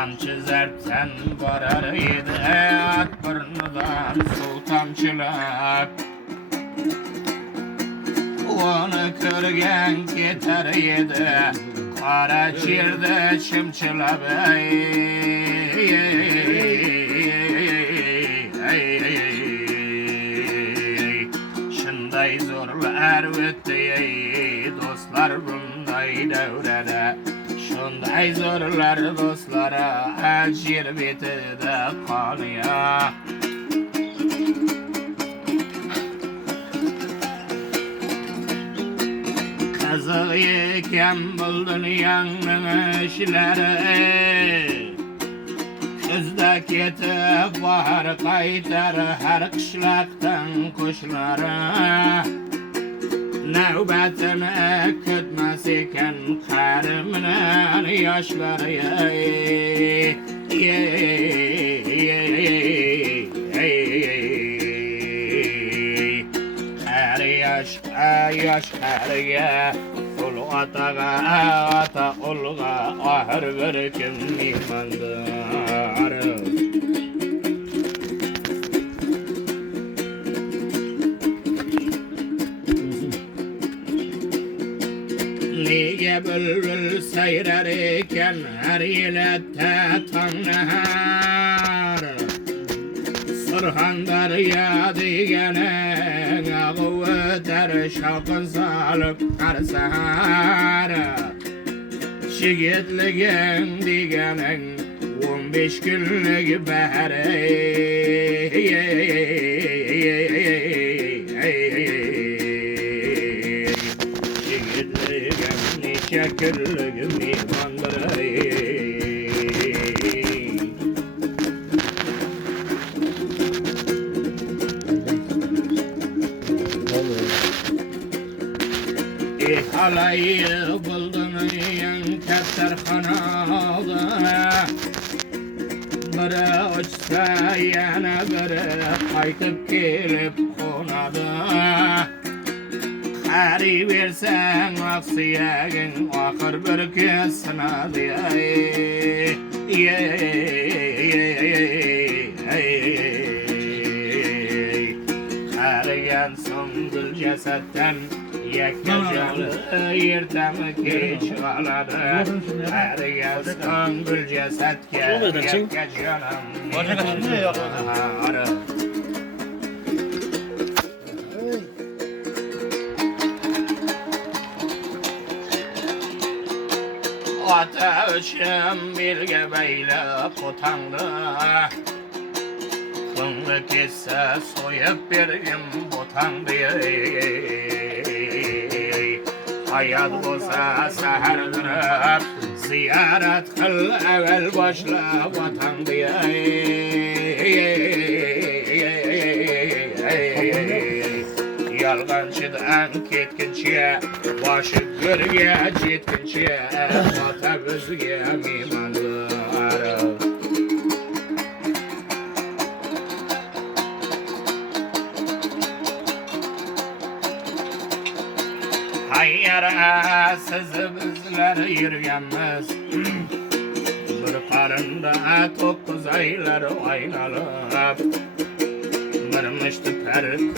Tamçı zerpten varar edi at burnudan su tamçılap. Onu kırgen keter edi kara çirde çımçılap. Şunday zorlar öttü dostlar bunday devrede. Şunday zorlar dostlara acir bitide kanıyor. Kazıyken buldun yanın işleri. Kızda ketip bahar kaytar her kışlaktan kuşlara. Növbetini kütmez iken karımın yaşları. Her yaş her ya ul ataga ata ulga ahır bir kim imandır. Niye bülbül seyrerken her yilette tanrıhar. Sırhandar ya digenin ağıvı der şapın salıp karsahar. Şigitligin digenin 15 günlük beheri. Şekilligin imandır. Halayı buldun yan kefterhanada. Biri uçsa yana biri kaytıp gelip konadı. Hari versen aksiyagin ahır bir kez sınadı. Harigen son cesetten Yekkecanı yırtamı geç aladı. Harigen son cesetke yekkecanım arı. Ateşim bilge beyle kutandı. Kınlı kesse soyup birgim botandı. Hayat olsa seherdirip ziyaret kıl evvel başla vatandı. Yalgancıdan ketkinçe başı gölge jetkinçe vata gözge mimandır. Hayyara sizi bizler yürüyenmiz. Bir karında 9 aylar aynalıp bir mıştı perit